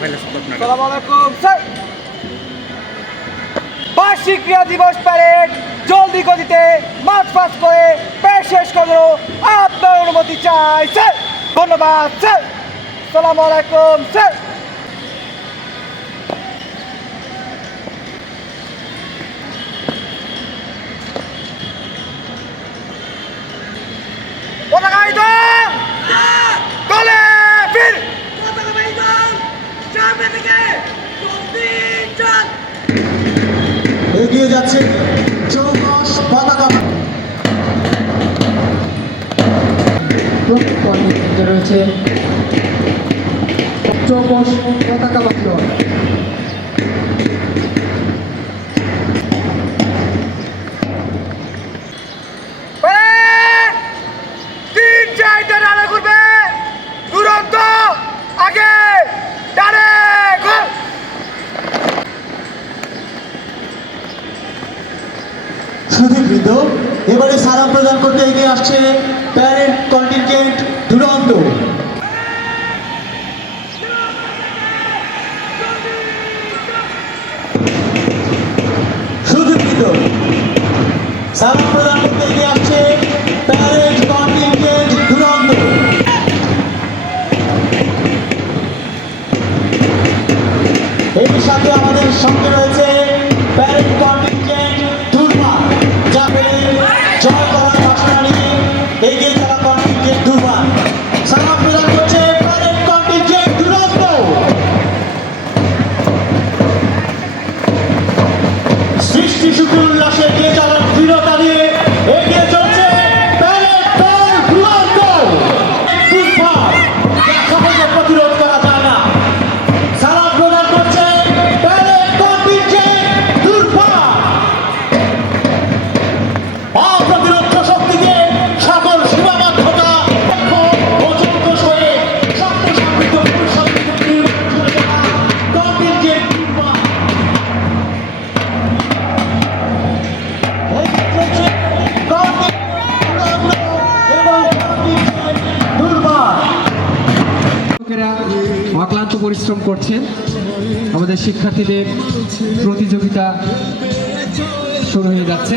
সালাম স্যার। বার্ষিক ক্রিয়া দিবস প্যারেড জলদি গতিতে মাছ পাস করে প্যারেড শেষ করল আপনার অনুমতি চাই, স্যার। ধন্যবাদ, স্যার। সালাম আলাইকুম, স্যার। এগিয়ে যাচ্ছে চৌকস পতাকা। রয়েছে চৌকস পতাকা বাহিনী প্রদান করতে এগিয়ে আসছে প্যারেন্ট কন্টিনজেন্ট দুরন্ত। সুযোগ সালাম প্রদান করতে এগিয়ে পরিশ্রম করছেন। আমাদের শিক্ষার্থীদের প্রতিযোগিতা শুরু হয়ে যাচ্ছে।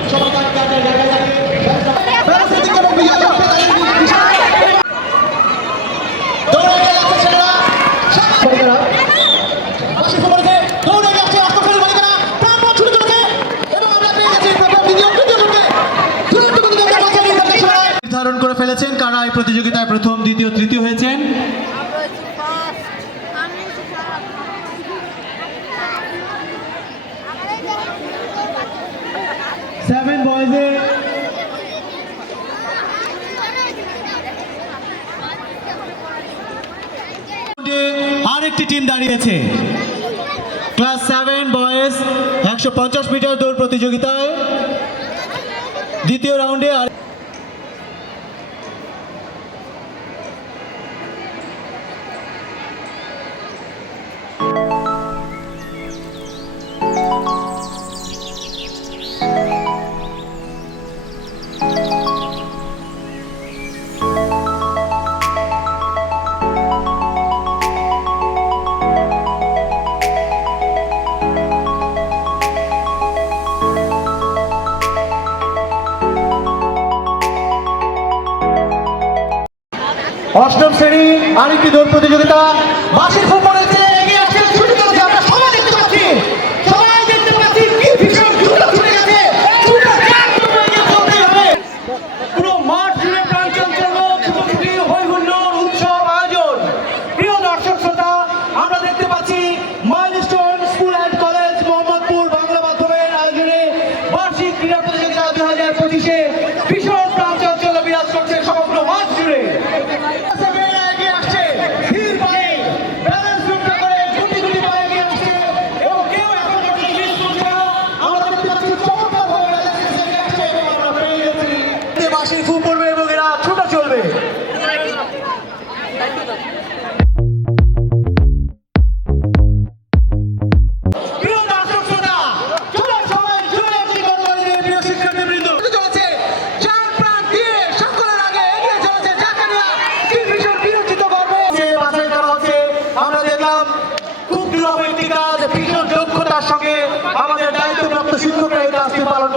বয়েজে আরেকটি টিম দাঁড়িয়েছে। ক্লাস সেভেন বয়েজ একশো পঞ্চাশ মিটার দৌড় প্রতিযোগিতায়। দ্বিতীয় রাউন্ডে আরেকটি দৌড় প্রতিযোগিতা বাসের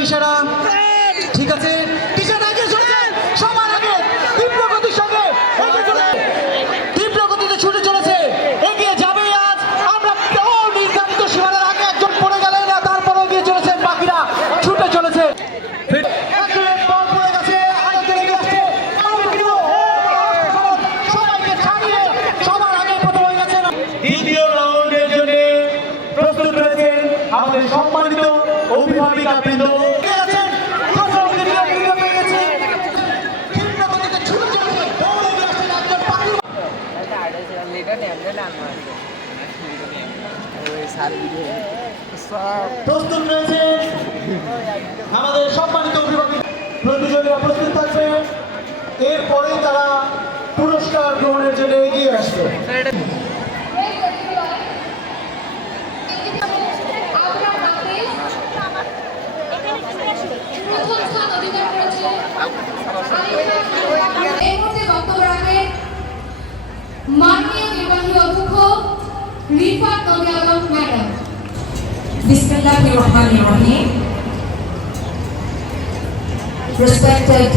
নিশানা ঠিক আছে? সমান আগে তীব্র গতির সঙ্গে এগিয়ে তীব্র গতিতে ছুটে চলেছে। এগিয়ে যাবে আজ। আমরা ও নির্ধারিত সীমানার আগে একজন পড়ে গেলেন না তারপরে এগিয়ে চলেছেন বাকিরা। ছুটে চলেছে। এক মিনিট পর পড়ে গেছে আরেকজন এগিয়ে আসছে সবাইকে ছাড়িয়ে সবার আগে প্রথম হয়ে গেছেন দ্বিতীয় রাউন্ডের জন্য প্রস্তুত রয়েছেন আমাদের সম্মানিত অভিভাবিকা বৃন্দ প্রথম দ্বিতীয় তৃতীয় পেয়ে গেছে ক্ষিপ্র গতিতে ছুটে চলেছে দৌড়ে এগিয়ে আসছেন একজন পাখি প্রস্তুত রয়েছে আমাদের সম্মানিত অভিভাবক প্রতিযোগীরা প্রস্তুত থাকবে। এরপরেই তারা পুরস্কার গ্রহণের জন্য এগিয়ে আসবে। Respected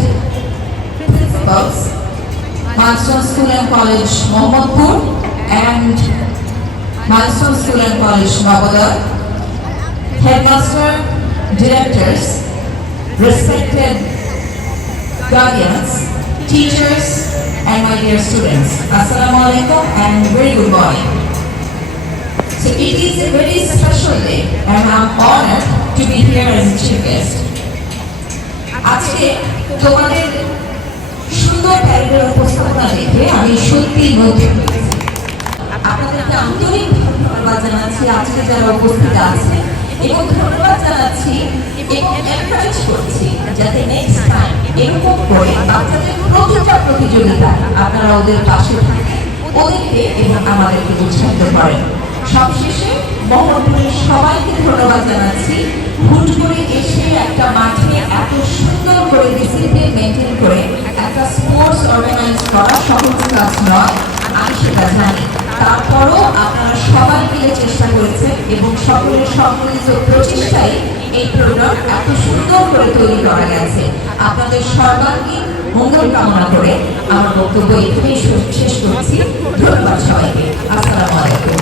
principals, Milestone School and College Mohammadpur and Milestone School and College Naboda, headmaster, directors, respected guardians, teachers, and my dear students. Assalamu alaikum and very good morning. So it is a very special day, and I'm honored to be here as a chief guest. আজকে তোমাদের সুন্দর প্যারেডের উপস্থাপনা দেখে আমি সত্যি আপনাদেরকে আন্তরিক ধন্যবাদ জানাচ্ছি আজকে যারা উপস্থিত আছে এবং ধন্যবাদ জানাচ্ছি এবং এনকারেজ করছি যাতে নেক্সট টাইম এরকম করে বাচ্চাদের প্রতিটা আপনারা ওদের পাশে থাকেন, ওদেরকে এবং আমাদেরকে উৎসাহিত করেন সবশেষে মোহাম্মদপুরের সবাইকে ধন্যবাদ জানাচ্ছি। হুট করে এসে একটা মাঠে এত সুন্দর করে ডিসিপ্লিন মেনটেন করে একটা স্পোর্টস অর্গানাইজ করা সহজ কাজ নয়, আমি সেটা জানি। তারপরও আপনারা সবাই মিলে চেষ্টা করেছেন এবং সকলের সম্মিলিত প্রচেষ্টায় এই প্রোগ্রাম এত সুন্দর করে তৈরি করা গেছে। আপনাদের সর্বাঙ্গীন মঙ্গল কামনা করে আমার বক্তব্য এখানেই শেষ করছি। ধন্যবাদ সবাইকে। আসসালামু আলাইকুম।